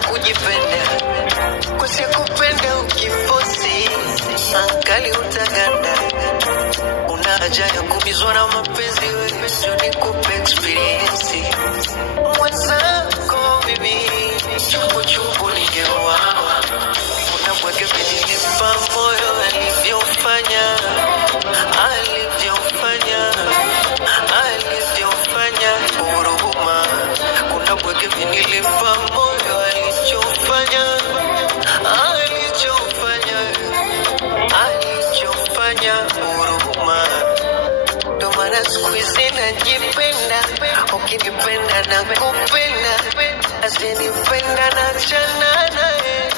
na kujipenda. Kwa sikupenda ukifosi, angali utaganda. Una haja ya kubizwa na mapenzi wewe, ndio nikupe experience. Mwenzako mimi, chungu chungu ningeua. Unabwege nilimpa moyo alivyofanya, alivyofanya huruma. Kuna bwege nilimpa moyo alichofanya huruma. Ndo maana siku hizi najipenda, ukinipenda na kupenda, asinipenda na chana naye.